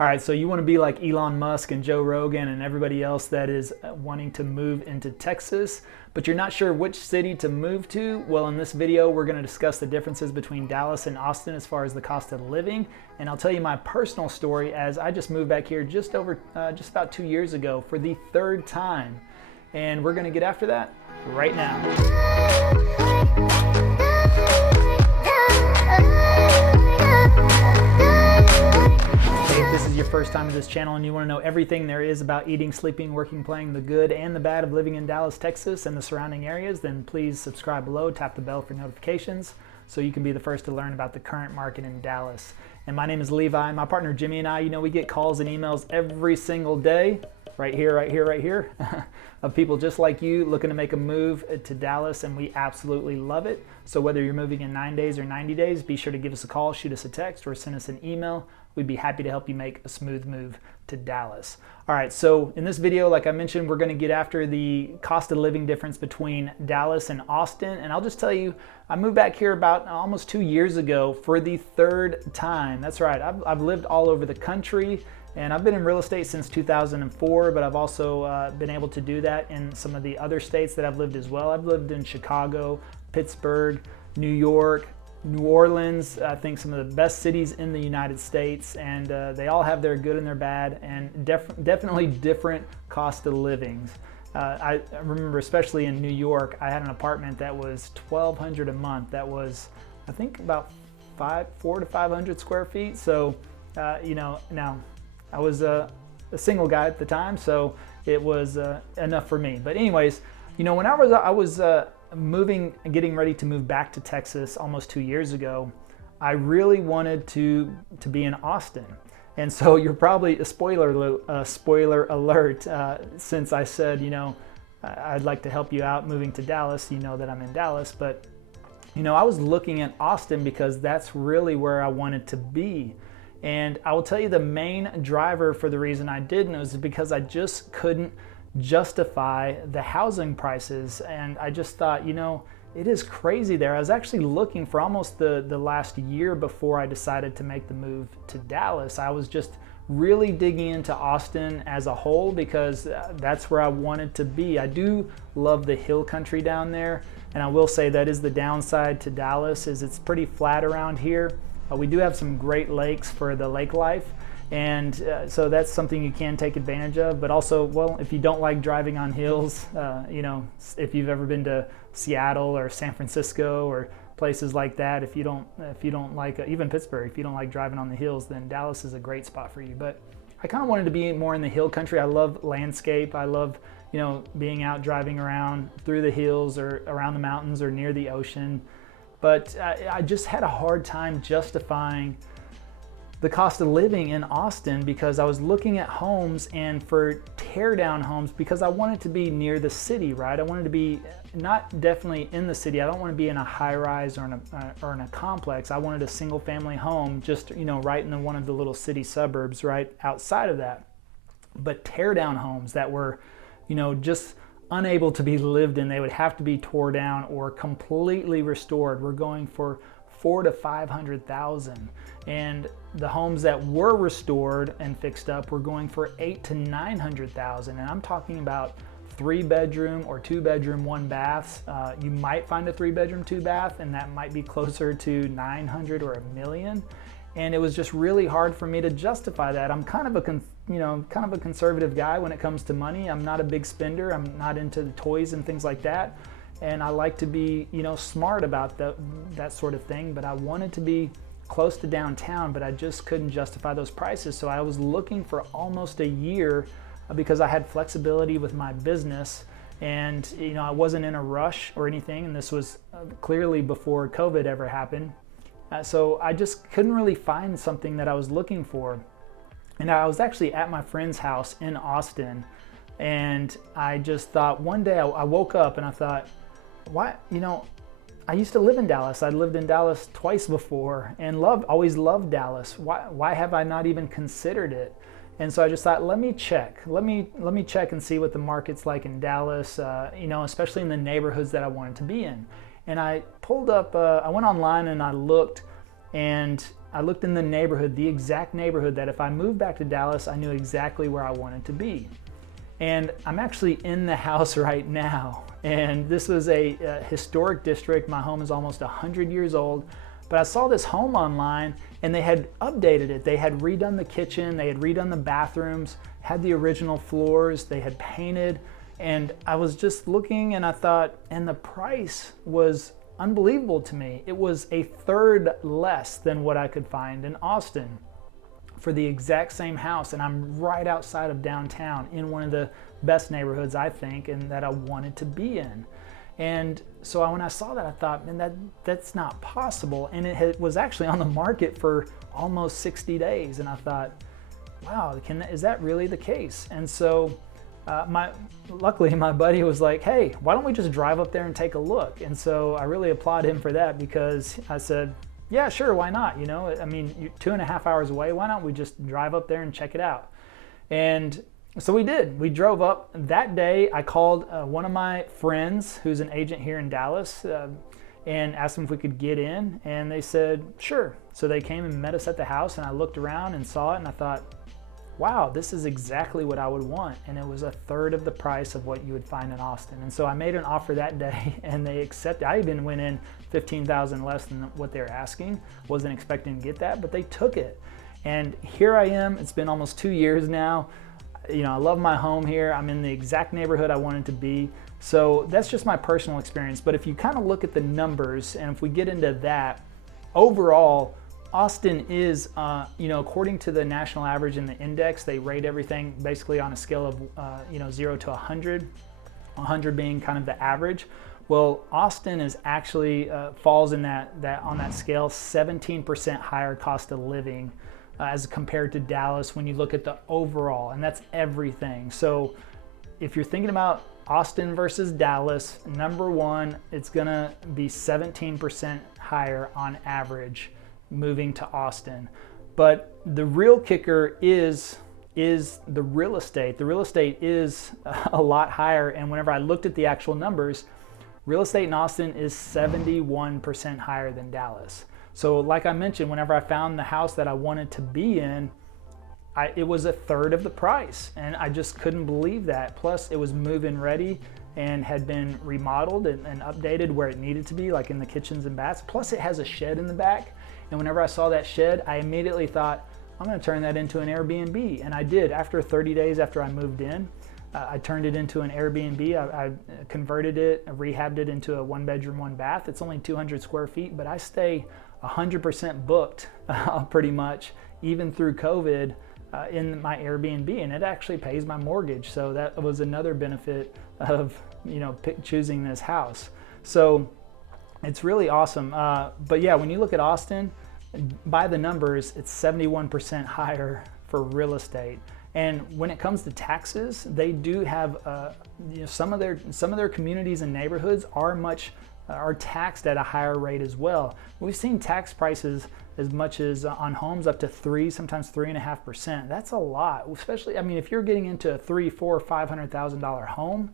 All right, so you want to be like Elon Musk and Joe Rogan and everybody else that is wanting to move into Texas, but you're not sure which city to move to? Well, in this video, we're going to discuss the differences between Dallas and Austin as far as the cost of living, and I'll tell you my personal story as I just moved back here just about 2 years ago for the third time, and we're going to get after that right now. If this is your first time to this channel and you want to know everything there is about eating, sleeping, working, playing, the good and the bad of living in Dallas, Texas and the surrounding areas, then please subscribe below, tap the bell for notifications so you can be the first to learn about the current market in Dallas. And my name is Levi. My partner Jimmy and I, we get calls and emails every single day, right here, of people just like you looking to make a move to Dallas, and we absolutely love it. So whether you're moving in 9 days or 90 days, be sure to give us a call, shoot us a text, or send us an email. We'd be happy to help you make a smooth move to Dallas. All right, so in this video, like I mentioned, we're gonna get after the cost of living difference between Dallas and Austin. And I'll just tell you, I moved back here about almost 2 years ago for the third time. That's right, I've lived all over the country, and I've been in real estate since 2004, but I've also been able to do that in some of the other states that I've lived as well. I've lived in Chicago, Pittsburgh, New York, New Orleans, I think some of the best cities in the United States, and they all have their good and their bad, and definitely different cost of livings. I remember especially in New York, I had an apartment that was $1,200 a month. That was, I think, about 400 to 500 square feet. So, now I was a single guy at the time, so it was enough for me. But anyways, when I was getting ready to move back to Texas almost 2 years ago, I really wanted to be in Austin. And so you're probably a spoiler alert, since I said, I'd like to help you out moving to Dallas. You know that I'm in Dallas, but I was looking at Austin because that's really where I wanted to be. And I will tell you the main driver for the reason I didn't was because I just couldn't justify the housing prices, and I just thought, it is crazy there. I was actually looking for almost the last year before I decided to make the move to Dallas. I was just really digging into Austin as a whole because that's where I wanted to be. I do love the hill country down there, and I will say that is the downside to Dallas, is it's pretty flat around here. We do have some great lakes for the lake life, and so that's something you can take advantage of. But also, well, if you don't like driving on hills, if you've ever been to Seattle or San Francisco or places like that, if you don't like even Pittsburgh, if you don't like driving on the hills, then Dallas is a great spot for you. But I kind of wanted to be more in the hill country. I love landscape. I love being out driving around through the hills or around the mountains or near the ocean. But I just had a hard time justifying the cost of living in Austin because I was looking at homes, and for tear down homes, because I wanted to be near the city, right? I wanted to be not definitely in the city. I don't want to be in a high rise or in a complex. I wanted a single family home just, right in one of the little city suburbs right outside of that. But tear down homes that were, just unable to be lived in, they would have to be tore down or completely restored. We're going for $400,000 to $500,000, and the homes that were restored and fixed up were going for $800,000 to $900,000. And I'm talking about 3-bedroom or 2-bedroom, 1 baths. You might find a 3-bedroom, 2-bath, and that might be closer to $900,000 or $1 million. And it was just really hard for me to justify that. I'm kind of a conservative guy when it comes to money. I'm not a big spender. I'm not into the toys and things like that. And I like to be, smart about that sort of thing. But I wanted to be close to downtown, but I just couldn't justify those prices. So I was looking for almost a year because I had flexibility with my business, and I wasn't in a rush or anything. And this was clearly before COVID ever happened. So I just couldn't really find something that I was looking for. And I was actually at my friend's house in Austin, and I just thought one day I woke up and I thought, why, I used to live in Dallas. I lived in Dallas twice before and always loved Dallas. Why have I not even considered it? And so I just thought, let me check. Let me check and see what the market's like in Dallas, especially in the neighborhoods that I wanted to be in. And I pulled up, I went online and I looked, and I looked in the neighborhood, the exact neighborhood that if I moved back to Dallas, I knew exactly where I wanted to be. And I'm actually in the house right now. And this was a historic district. My home is almost 100 years old. But I saw this home online and they had updated it. They had redone the kitchen, they had redone the bathrooms, had the original floors, they had painted. And I was just looking and I thought, and the price was unbelievable to me. It was a third less than what I could find in Austin for the exact same house. And I'm right outside of downtown in one of the best neighborhoods, I think, and that I wanted to be in. And so when I saw that, I thought, man, that's not possible. And it was actually on the market for almost 60 days. And I thought, wow, is that really the case? And so luckily my buddy was like, hey, why don't we just drive up there and take a look? And so I really applaud him for that, because I said, yeah, sure, why not? You know, I mean, you're 2.5 hours away. Why don't we just drive up there and check it out? And so we did. We drove up that day. I called one of my friends who's an agent here in Dallas and asked them if we could get in, and they said, sure. So they came and met us at the house, and I looked around and saw it, and I thought, wow, this is exactly what I would want. And it was a third of the price of what you would find in Austin. And so I made an offer that day and they accepted. I even went in $15,000 less than what they were asking. Wasn't expecting to get that, but they took it. And here I am. It's been almost 2 years now. You know, I love my home here. I'm in the exact neighborhood I wanted to be. So that's just my personal experience. But if you kind of look at the numbers, and if we get into that, overall, Austin is, you know, according to the national average in the index, they rate everything basically on a scale of, you know, 0 to 100, 100 being kind of the average. Well, Austin is actually falls in on that scale, 17% higher cost of living as compared to Dallas when you look at the overall, and that's everything. So if you're thinking about Austin versus Dallas, number one, it's gonna be 17% higher on average moving to Austin. But the real kicker is the real estate. The real estate is a lot higher, and whenever I looked at the actual numbers, real estate in Austin is 71% higher than Dallas. So like I mentioned, whenever I found the house that I wanted to be in, it was a third of the price, and I just couldn't believe that. Plus it was move-in ready and had been remodeled and updated where it needed to be, like in the kitchens and baths. Plus it has a shed in the back. And whenever I saw that shed, I immediately thought, I'm gonna turn that into an Airbnb. And I did. After 30 days after I moved in, I turned it into an Airbnb. I converted it, rehabbed it into a 1-bedroom, 1-bath. It's only 200 square feet, but I stay 100% booked pretty much, even through COVID, in my Airbnb, and it actually pays my mortgage. So that was another benefit of, you know, choosing this house. So it's really awesome. But yeah, when you look at Austin, by the numbers, it's 71% higher for real estate. And when it comes to taxes, they do have, you know, some of their communities and neighborhoods are taxed at a higher rate as well. We've seen tax prices as much as on homes up to 3, sometimes 3.5%. That's a lot, especially, I mean, if you're getting into a $300,000, $400,000, $500,000 home,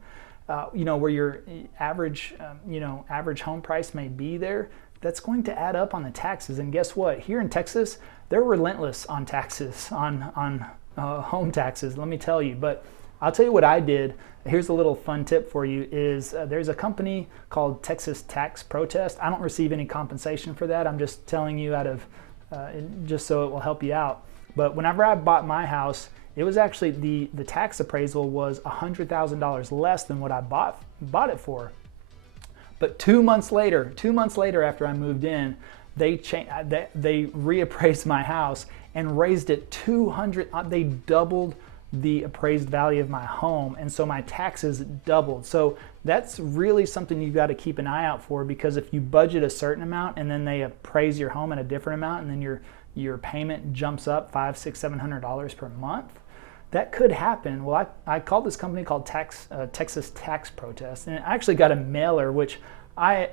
you know, where your average, you know, average home price may be there, that's going to add up on the taxes. And guess what? Here in Texas, they're relentless on taxes, on home taxes, let me tell you. But I'll tell you what I did. Here's a little fun tip for you is there's a company called Texas Tax Protest. I don't receive any compensation for that. I'm just telling you out of, just so it will help you out. But whenever I bought my house, it was actually, the tax appraisal was $100,000 less than what I bought it for. But 2 months later after I moved in, they reappraised my house and raised it they doubled the appraised value of my home, and so my taxes doubled. So that's really something you've got to keep an eye out for, because if you budget a certain amount and then they appraise your home at a different amount, and then your payment jumps up $500, $600, $700 per month, that could happen. Well, I called this company called Texas Tax Protest, and I actually got a mailer, which I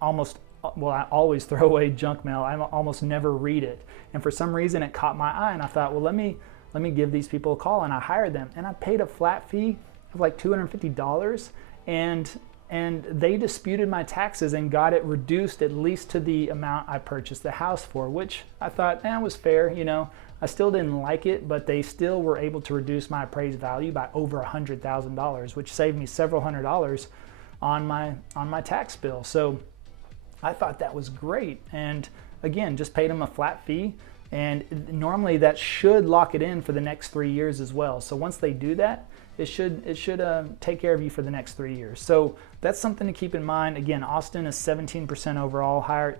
always throw away junk mail. I almost never read it, and for some reason it caught my eye, and I thought, well, let me give these people a call, and I hired them, and I paid a flat fee of like $250, and and they disputed my taxes and got it reduced at least to the amount I purchased the house for, which I thought was fair. I still didn't like it, but they still were able to reduce my appraised value by over $100,000, which saved me several $100s on my tax bill. So I thought that was great, and again, just paid them a flat fee, and normally that should lock it in for the next 3 years as well. So once they do that, it should take care of you for the next 3 years. So that's something to keep in mind. Again, Austin is 17% overall higher.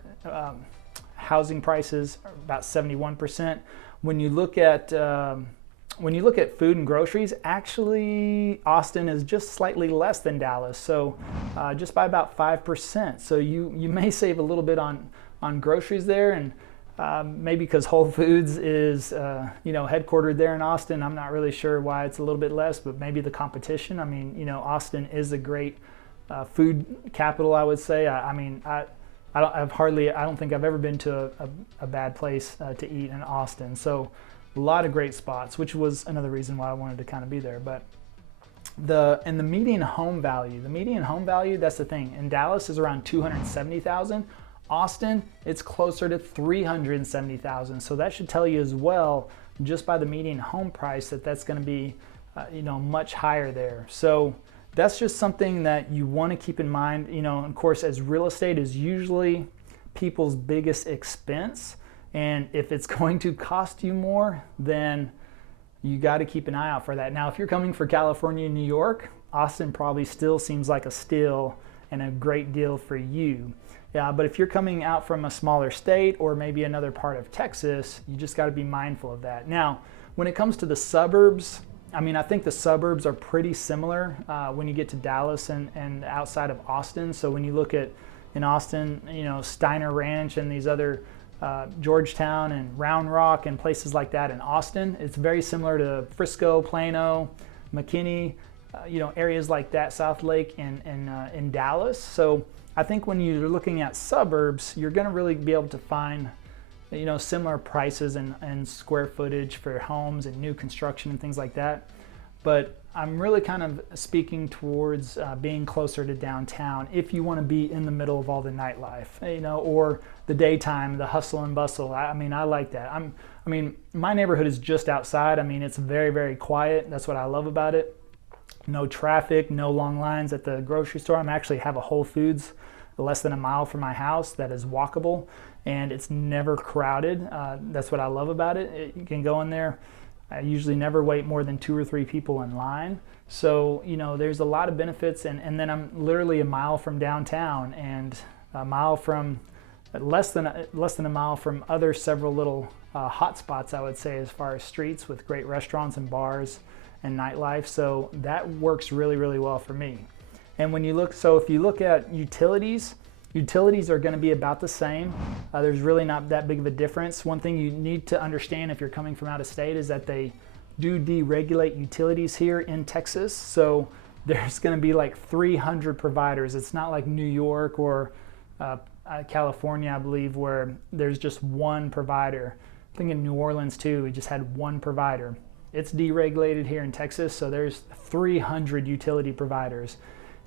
Housing prices are about 71%. When you look at food and groceries, actually Austin is just slightly less than Dallas, so just by about 5%. So you may save a little bit on groceries there, and maybe because Whole Foods is headquartered there in Austin. I'm not really sure why it's a little bit less, but maybe the competition. I mean, Austin is a great food capital, I would say. I don't think I've ever been to a bad place to eat in Austin. So a lot of great spots, which was another reason why I wanted to kind of be there. But the median home value, that's the thing. In Dallas is around $270,000. Austin, it's closer to $370,000. So that should tell you as well, just by the median home price, that's going to be much higher there. So that's just something that you want to keep in mind. Of course, as real estate is usually people's biggest expense, and if it's going to cost you more, then you got to keep an eye out for that. Now, if you're coming for California and New York, Austin probably still seems like a steal and a great deal for you. Yeah, but if you're coming out from a smaller state or maybe another part of Texas, you just got to be mindful of that. Now, when it comes to the suburbs, I think the suburbs are pretty similar when you get to Dallas and outside of Austin. So when you look at in Austin, Steiner Ranch and these other Georgetown and Round Rock and places like that in Austin, it's very similar to Frisco, Plano, McKinney, areas like that, South Lake in Dallas. So I think when you're looking at suburbs, you're going to really be able to find similar prices and square footage for homes and new construction and things like that. But I'm really kind of speaking towards being closer to downtown if you want to be in the middle of all the nightlife, or the daytime, the hustle and bustle. I like that. My neighborhood is just outside. It's very, very quiet. That's what I love about it. No traffic, no long lines at the grocery store. I actually have a Whole Foods less than a mile from my house that is walkable, and it's never crowded. That's what I love about it. You can go in there. I usually never wait more than 2 or 3 people in line. So, there's a lot of benefits, and then I'm literally a mile from downtown and a mile from, less than a mile from other several little hot spots, I would say, as far as streets with great restaurants and bars and nightlife. So that works really, really well for me. And if you look at utilities are going to be about the same. There's really not that big of a difference. One thing you need to understand if you're coming from out of state is that they do deregulate utilities here in Texas. So there's going to be like 300 providers. It's not like New York or California, I believe, where there's just one provider. I think in New Orleans too, we just had one provider. It's deregulated here in Texas, so there's 300 utility providers.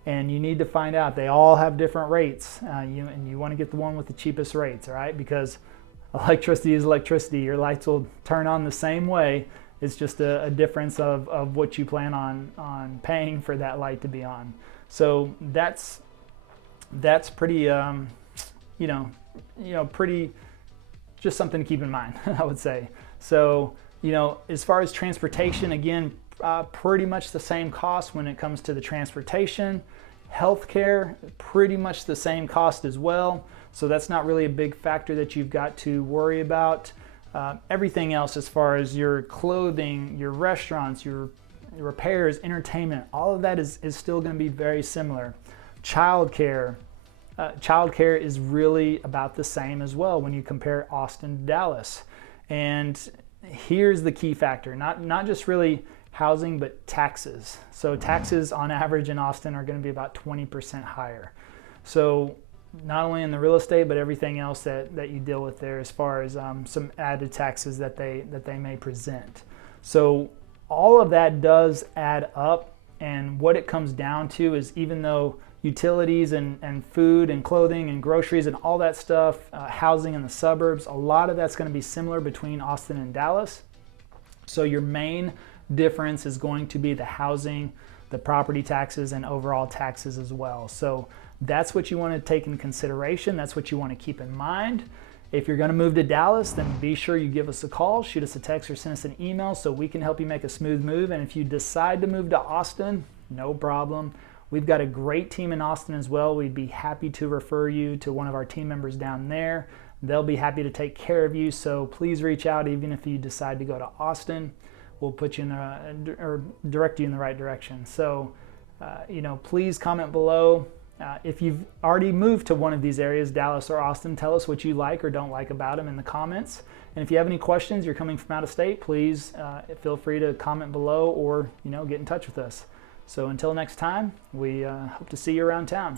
And you need to find out, they all have different rates, and you want to get the one with the cheapest rates, all right? Because electricity is electricity. Your lights will turn on the same way. It's just a difference of what you plan on paying for that light to be on. So that's pretty, pretty, just something to keep in mind, I would say. So, as far as transportation, again, pretty much the same cost when it comes to the transportation. Healthcare, pretty much the same cost as well. So that's not really a big factor that you've got to worry about. Everything else, as far as your clothing, your restaurants, your repairs, entertainment, all of that is still going to be very similar. Childcare is really about the same as well when you compare Austin to Dallas. And here's the key factor, not just really housing, but taxes. So taxes on average in Austin are going to be about 20% higher. So not only in the real estate, but everything else that you deal with there, as far as some added taxes that they may present. So all of that does add up, and what it comes down to is, even though utilities and food and clothing and groceries and all that stuff, housing in the suburbs, a lot of that's going to be similar between Austin and Dallas. So your main difference is going to be the housing, the property taxes, and overall taxes as well. So that's what you want to take in consideration. That's what you want to keep in mind. If you're going to move to Dallas, then be sure you give us a call, shoot us a text, or send us an email so we can help you make a smooth move. And if you decide to move to Austin, no problem. We've got a great team in Austin as well. We'd be happy to refer you to one of our team members down there. They'll be happy to take care of you. So please reach out even if you decide to go to Austin. We'll put you in or direct you in the right direction. So, please comment below. If you've already moved to one of these areas, Dallas or Austin, tell us what you like or don't like about them in the comments. And if you have any questions, you're coming from out of state, please feel free to comment below or get in touch with us. So until next time, we hope to see you around town.